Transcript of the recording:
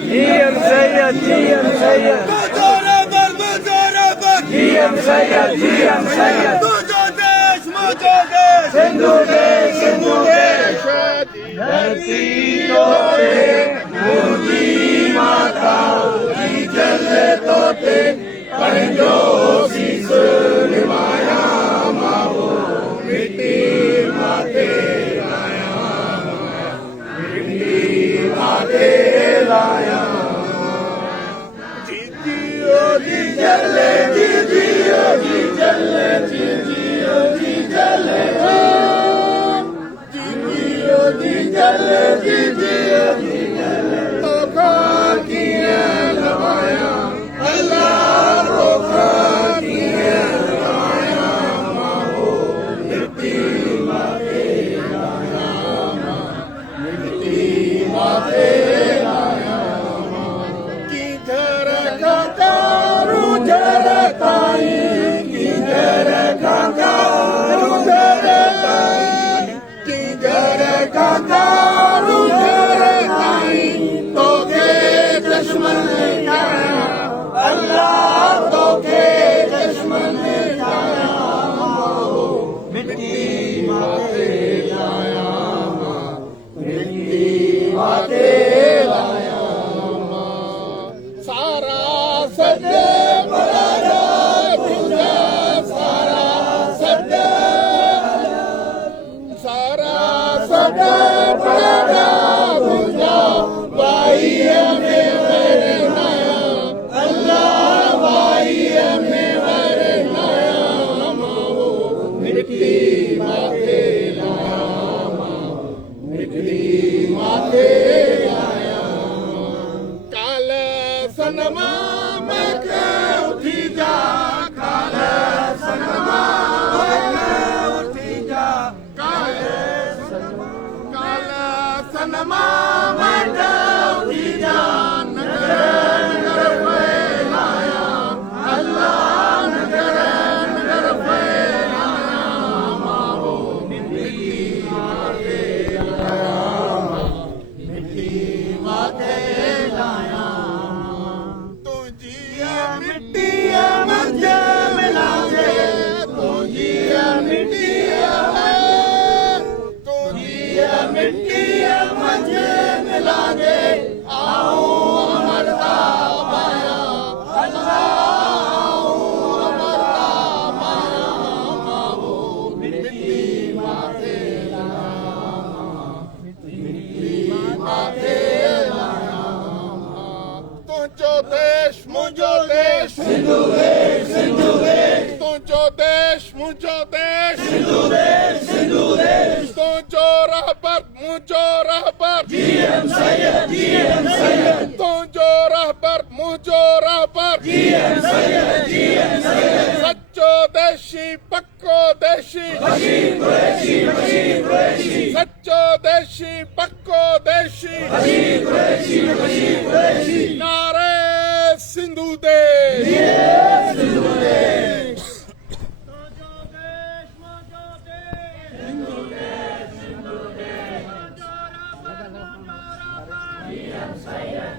GM Sayyid, GM Sayyid. GM Sayyid, GM Sayyid. Sindhu Desh, Sindhu Desh. धरती तोते मुझी माता जी जले तोते पंजो शीस निभाया मावो मिट्टी माते लाया मिट्टी माते लाया जी जियो जी जले जी जियो जी जले जी जियो जी जले जी जले जी जियो जी जले धोखा किया लगाया अल्लाह धोखा किया लगाया माहो मिट्टी माते लाया मिट्टी माते लाया किधर का तारू जरताई किधर का तारू जरताई किधर का तारू जरताई तो के दुश्मन ने खाया अल्लाह तो के दुश्मन ने खाया मिट्टी माते लाया मिट्टी माते लाया सारा सदे बड़ा तुझा सारा सदे सारा सदे बड़ा तुझा भाई हमें वरनाया अल्लाह भाई हमें वरनाया मावो मिट्टी माते लाया मिट्टी माते लाया काल सनमा मैं उठी जा काल सनमा मैं उठी जा काल सनमा मैं उठी जा नगर नगर फैलाया अल्लाह नगर नगर फैलाया मावो मिट्टी माते लाया मिट्टी माते लाया तुझी मिट्टी मुझे मिला दे तुझी मिट्टी तुझी मिट्टी मुझे मिला दे आओ अमरता पाया अल्लाह आओ अमरता पाया मावो मिट्टी माते लाया मिट्टी माते लाया तुझो देश मुझो देश सिंधु देश सिंधु देश तुझो देश मुझो देश सिंधु देश सिंधु देश तुझो रहबर मुझो रहबर GM Sayyid GM Sayyid तुझो रहबर मुझो रहबर GM Sayyid GM Sayyid सच्चो देशी पक्को देशी बशीर कुरैशी बशीर कुरैशी सच्चो देशी पक्को देशी बशीर कुरैशी बशीर कुरैशी नारे सिंधु देश सिंधु देश तुझो देश मुझो देश सिंधु देश सिंधु देश GM Sayyid